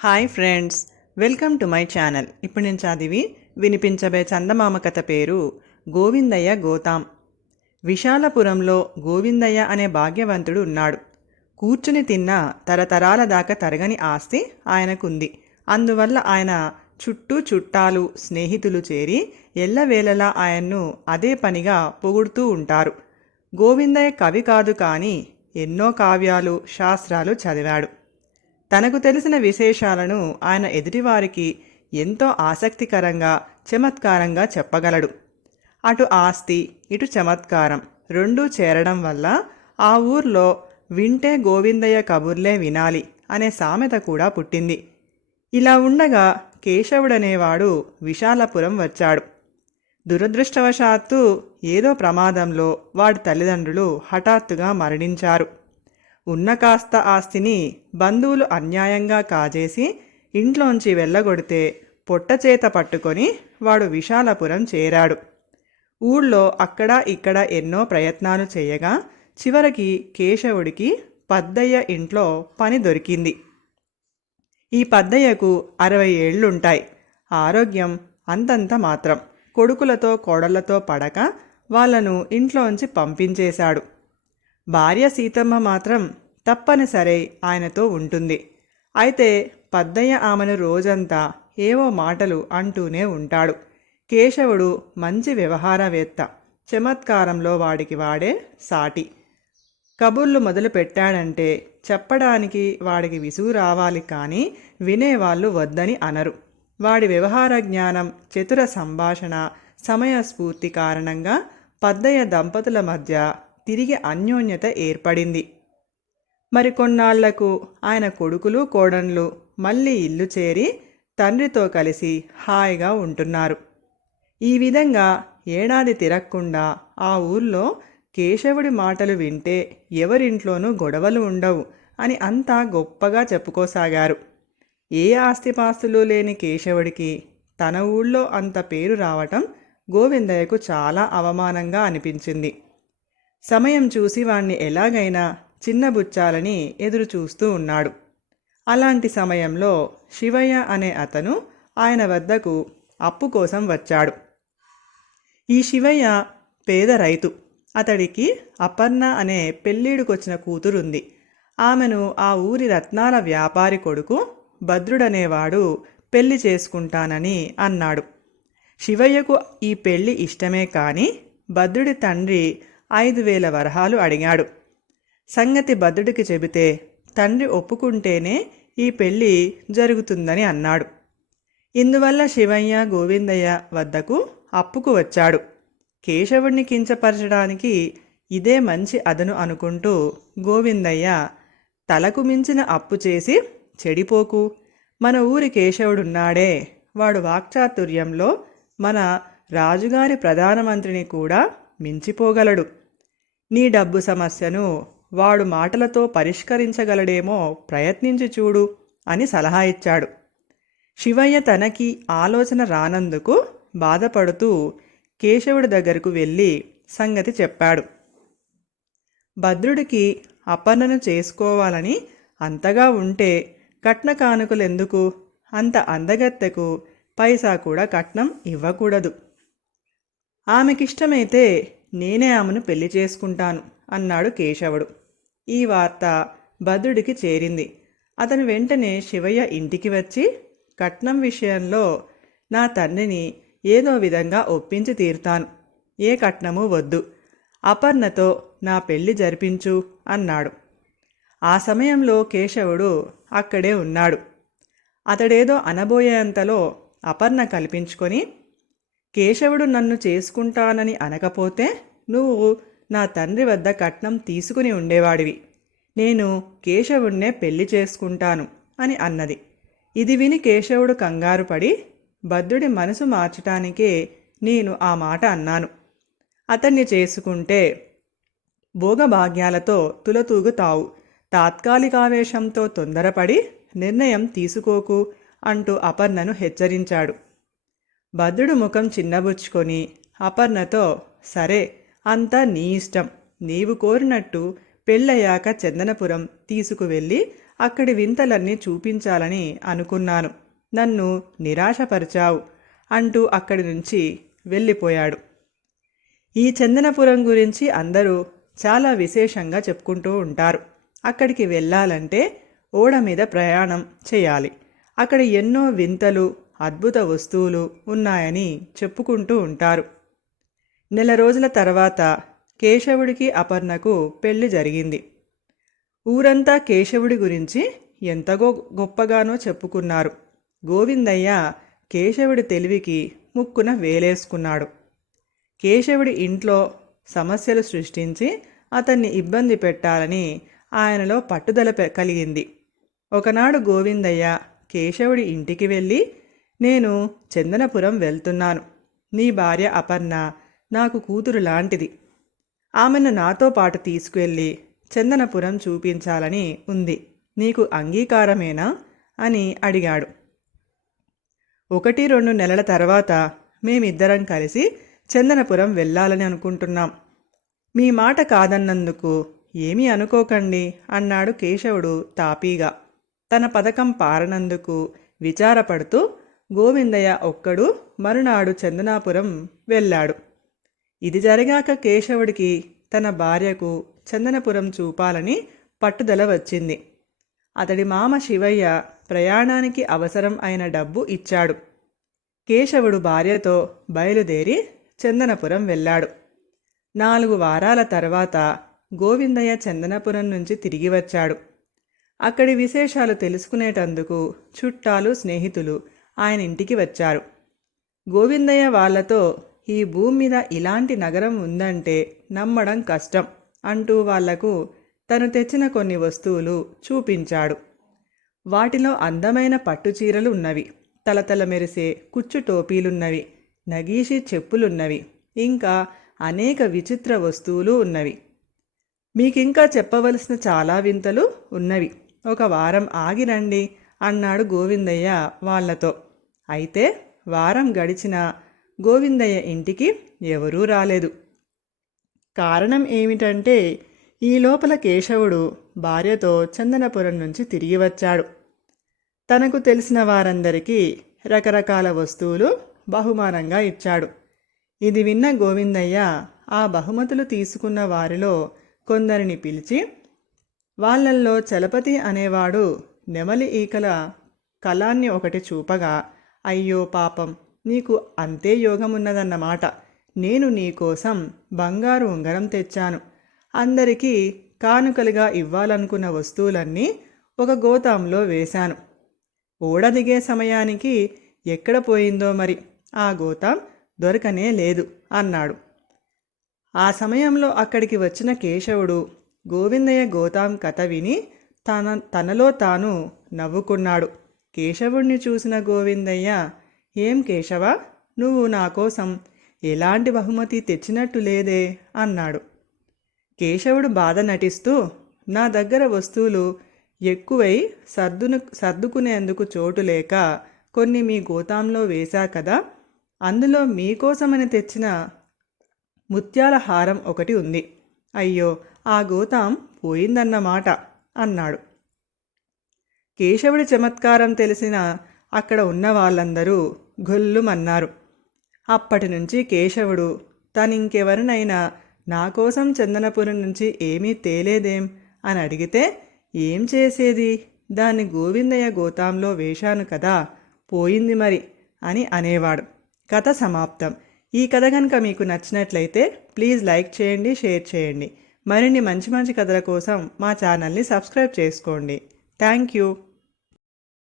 Hi friends welcome to my channel. ఇప్పుడు నేను చదివి వినిపించబే చందమామ కథ పేరు గోవిందయ్య గోతాం. విశాలపురంలో గోవిందయ్య అనే భాగ్యవంతుడు ఉన్నాడు. కూర్చుని తిన్న తరతరాల దాకా తరగని ఆస్తి ఆయనకుంది. అందువల్ల ఆయన చుట్టూ చుట్టాలు స్నేహితులు చేరి ఎల్లవేళలా ఆయన్ను అదే పనిగా పొగుడుతూ ఉంటారు. గోవిందయ్య కవి కాదు కానీ ఎన్నో కావ్యాలు శాస్త్రాలు చదివాడు. తనకు తెలిసిన విశేషాలను ఆయన ఎదుటివారికి ఎంతో ఆసక్తికరంగా చమత్కారంగా చెప్పగలడు. అటు ఆస్తి ఇటు చమత్కారం రెండూ చేరడం వల్ల ఆ ఊర్లో వింటే గోవిందయ్య కబుర్లే వినాలి అనే సామెత కూడా పుట్టింది. ఇలా ఉండగా కేశవుడనేవాడు విశాలపురం వచ్చాడు. దురదృష్టవశాత్తు ఏదో ప్రమాదంలో వాడి తల్లిదండ్రులు హఠాత్తుగా మరణించారు. ఉన్న కాస్త ఆస్తిని బంధువులు అన్యాయంగా కాజేసి ఇంట్లోంచి వెళ్ళగొడితే పొట్టచేత పట్టుకొని వాడు విశాలపురం చేరాడు. ఊళ్ళో అక్కడ ఇక్కడ ఎన్నో ప్రయత్నాలు చేయగా చివరికి కేశవుడికి పద్దయ్య ఇంట్లో పని దొరికింది. ఈ పద్దయ్యకు అరవై ఏళ్ళుంటాయి ఆరోగ్యం అంతంత మాత్రం. కొడుకులతో కోడళ్ళతో పడక వాళ్ళను ఇంట్లోంచి పంపించేశాడు. భార్య సీతమ్మ మాత్రం తప్పనిసరే ఆయనతో ఉంటుంది. అయితే పద్దయ్య ఆమెను రోజంతా ఏవో మాటలు అంటూనే ఉంటాడు. కేశవుడు మంచి వ్యవహారవేత్త. చమత్కారంలో వాడికి వాడే సాటి. కబుర్లు మొదలు పెట్టాడంటే చెప్పడానికి వాడికి విసుగు రావాలి కానీ వినేవాళ్ళు వద్దని అనరు. వాడి వ్యవహార జ్ఞానం చతుర సంభాషణ సమయస్ఫూర్తి కారణంగా పద్దయ్య దంపతుల మధ్య తిరిగి అన్యోన్యత ఏర్పడింది. మరికొన్నాళ్ళకు ఆయన కొడుకులు కోడన్లు మళ్ళీ ఇల్లు చేరి తండ్రితో కలిసి హాయిగా ఉంటున్నారు. ఈ విధంగా ఏడాది తిరగకుండా ఆ ఊర్లో కేశవుడి మాటలు వింటే ఎవరింట్లోనూ గొడవలు ఉండవు అని అంతా గొప్పగా చెప్పుకోసాగారు. ఏ ఆస్తిపాస్తులు లేని కేశవుడికి తన ఊళ్ళో అంత పేరు రావటం గోవిందయ్యకు చాలా అవమానంగా అనిపించింది. సమయం చూసి వాణ్ణి ఎలాగైనా చిన్నబుచ్చాలని ఎదురు చూస్తూ ఉన్నాడు. అలాంటి సమయంలో శివయ్య అనే అతను ఆయన వద్దకు అప్పు కోసం వచ్చాడు. ఈ శివయ్య పేద రైతు. అతడికి అపర్ణ అనే పెళ్ళిడుకొచ్చిన కూతురుంది. ఆమెను ఆ ఊరి రత్నాల వ్యాపారి కొడుకు భద్రుడనేవాడు పెళ్ళి చేసుకుంటానని అన్నాడు. శివయ్యకు ఈ పెళ్ళి ఇష్టమే కానీ భద్రుడి తండ్రి ఐదు వేల వరహాలు అడిగాడు. సంగతి భద్రుడికి చెబితే తండ్రి ఒప్పుకుంటేనే ఈ పెళ్ళి జరుగుతుందని అన్నాడు. ఇందువల్ల శివయ్య గోవిందయ్య వద్దకు అప్పుకు వచ్చాడు. కేశవుణ్ణి కించపరచడానికి ఇదే మంచి అదను అనుకుంటూ గోవిందయ్య తలకు మించిన అప్పు చేసి చెడిపోకు మన ఊరి కేశవుడున్నాడే వాడు వాక్చాతుర్యంలో మన రాజుగారి ప్రధానమంత్రిని కూడా మించిపోగలడు. నీ డబ్బు సమస్యను వాడు మాటలతో పరిష్కరించగలడేమో ప్రయత్నించి చూడు అని సలహా ఇచ్చాడు. శివయ్య తనకి ఆలోచన రానందుకు బాధపడుతూ కేశవుడి దగ్గరకు వెళ్ళి సంగతి చెప్పాడు. భద్రుడికి అపర్ణను చేసుకోవాలని అంతగా ఉంటే కట్న కానుకలెందుకు? అంత అందగత్తెకు పైసా కూడా కట్నం ఇవ్వకూడదు. ఆమెకిష్టమైతే నేనే ఆమెను పెళ్ళి చేసుకుంటాను అన్నాడు కేశవుడు. ఈ వార్త భద్రుడికి చేరింది. అతను వెంటనే శివయ్య ఇంటికి వచ్చి కట్నం విషయంలో నా తండ్రిని ఏదో విధంగా ఒప్పించి తీరుతాను. ఏ కట్నము వద్దు. అపర్ణతో నా పెళ్ళి జరిపించు అన్నాడు. ఆ సమయంలో కేశవుడు అక్కడే ఉన్నాడు. అతడేదో అనబోయేంతలో అపర్ణ కల్పించుకొని కేశవుడు నన్ను చేసుకుంటానని అనకపోతే నువ్వు నా తండ్రి వద్ద కట్నం తీసుకుని ఉండేవాడివి. నేను కేశవుణ్ణే పెళ్ళి చేసుకుంటాను అని అన్నది. ఇది విని కేశవుడు కంగారు పడి భద్రుడి మనసు మార్చటానికే నేను ఆ మాట అన్నాను. అతన్ని చేసుకుంటే భోగభాగ్యాలతో తులతూగుతావు. తాత్కాలికావేశంతో తొందరపడి నిర్ణయం తీసుకోకు అంటూ అపర్ణను హెచ్చరించాడు. భద్రుడు ముఖం చిన్నబుచ్చుకొని అపర్ణతో సరే అంతా నీ ఇష్టం. నీవు కోరినట్టు పెళ్ళయ్యాక చందనపురం తీసుకువెళ్ళి అక్కడి వింతలన్నీ చూపించాలని అనుకున్నాను. నన్ను నిరాశపరిచావు అంటూ అక్కడి నుంచి వెళ్ళిపోయాడు. ఈ చందనపురం గురించి అందరూ చాలా విశేషంగా చెప్పుకుంటూ ఉంటారు. అక్కడికి వెళ్ళాలంటే ఓడ మీద ప్రయాణం చేయాలి. అక్కడ ఎన్నో వింతలు అద్భుత వస్తువులు ఉన్నాయని చెప్పుకుంటూ ఉంటారు. నెల రోజుల తర్వాత కేశవుడికి అపర్ణకు పెళ్ళి జరిగింది. ఊరంతా కేశవుడి గురించి ఎంతగో గొప్పగానో చెప్పుకున్నారు. గోవిందయ్య కేశవుడి తెలివికి ముక్కున వేలేసుకున్నాడు. కేశవుడి ఇంట్లో సమస్యలు సృష్టించి అతన్ని ఇబ్బంది పెట్టాలని ఆయనలో పట్టుదల కలిగింది. ఒకనాడు గోవిందయ్య కేశవుడి ఇంటికి వెళ్ళి నేను చందనపురం వెళ్తున్నాను. నీ భార్య అపర్ణ నాకు కూతురు లాంటిది. ఆమెను నాతో పాటు తీసుకువెళ్ళి చందనపురం చూపించాలని ఉంది. నీకు అంగీకారమేనా? అని అడిగాడు. ఒకటి రెండు నెలల తర్వాత మేమిద్దరం కలిసి చందనపురం వెళ్ళాలని అనుకుంటున్నాం. మీ మాట కాదన్నందుకు ఏమీ అనుకోకండి అన్నాడు కేశవుడు తాపీగా. తన పథకం పారనందుకు విచారపడుతూ గోవిందయ్య ఒక్కడు మరునాడు చందనాపురం వెళ్ళాడు. ఇది జరిగాక కేశవుడికి తన భార్యకు చందనపురం చూపాలని పట్టుదల వచ్చింది. అతడి మామ శివయ్య ప్రయాణానికి అవసరం అయిన డబ్బు ఇచ్చాడు. కేశవుడు భార్యతో బయలుదేరి చందనపురం వెళ్ళాడు. నాలుగు వారాల తర్వాత గోవిందయ్య చందనపురం నుంచి తిరిగి వచ్చాడు. అక్కడి విశేషాలు తెలుసుకునేటందుకు చుట్టాలు స్నేహితులు ఆయన ఇంటికి వచ్చారు. గోవిందయ్య వాళ్ళతో ఈ భూమి మీద ఇలాంటి నగరం ఉందంటే నమ్మడం కష్టం అంటూ వాళ్ళకు తను తెచ్చిన కొన్ని వస్తువులు చూపించాడు. వాటిలో అందమైన పట్టు చీరలు ఉన్నవి. తలతల మెరిసే కుచ్చు టోపీలున్నవి. నగీషి చెప్పులున్నవి. ఇంకా అనేక విచిత్ర వస్తువులు ఉన్నవి. మీకింకా చెప్పవలసిన చాలా వింతలు ఉన్నవి. ఒక వారం ఆగి రండి అన్నాడు గోవిందయ్య వాళ్ళతో. అయితే వారం గడిచిన గోవిందయ్య ఇంటికి ఎవరూ రాలేదు. కారణం ఏమిటంటే ఈ లోపల కేశవుడు భార్యతో చందనపురం నుంచి తిరిగి వచ్చాడు. తనకు తెలిసిన వారందరికీ రకరకాల వస్తువులు బహుమానంగా ఇచ్చాడు. ఇది విన్న గోవిందయ్య ఆ బహుమతులు తీసుకున్న వారిలో కొందరిని పిలిచి వాళ్ళల్లో చలపతి అనేవాడు నెమలి ఈకల కళాన్ని ఒకటి చూపగా అయ్యో పాపం నీకు అంతే యోగమున్నదన్నమాట. నేను నీకోసం బంగారు ఉంగరం తెచ్చాను. అందరికీ కానుకలుగా ఇవ్వాలనుకున్న వస్తువులన్నీ ఒక గోతాంలో వేశాను. ఓడ దిగే సమయానికి ఎక్కడ పోయిందో మరి? ఆ గోతాం దొరకనే లేదు అన్నాడు. ఆ సమయంలో అక్కడికి వచ్చిన కేశవుడు గోవిందయ్య గోతాం కథ విని తన తనలో తాను నవ్వుకున్నాడు. కేశవుణ్ణి చూసిన గోవిందయ్య ఏం కేశవ నువ్వు నా కోసం ఎలాంటి బహుమతి తెచ్చినట్టు లేదే అన్నాడు. కేశవుడు బాధ నటిస్తూ నా దగ్గర వస్తువులు ఎక్కువై సర్దును సర్దుకునేందుకు చోటు లేక కొన్ని మీ గోతాంలో వేశా కదా అందులో మీకోసమని తెచ్చిన ముత్యాల హారం ఒకటి ఉంది. అయ్యో ఆ గోతాం పోయిందన్నమాట అన్నాడు. కేశవుడి చమత్కారం తెలిసిన అక్కడ ఉన్న వాళ్ళందరూ గొల్లుమన్నారు. అప్పటి నుంచి కేశవుడు తనింకెవరినైనా నా కోసం చందనపురం నుంచి ఏమీ తేలేదేం? అని అడిగితే ఏం చేసేది? దాన్ని గోవిందయ్య గోతాంలో వేశాను కదా పోయింది మరి అని అనేవాడు. కథ సమాప్తం. ఈ కథ కనుక మీకు నచ్చినట్లయితే ప్లీజ్ లైక్ చేయండి షేర్ చేయండి. మరిన్ని మంచి మంచి కథల కోసం మా ఛానల్ని సబ్స్క్రైబ్ చేసుకోండి. Thank you.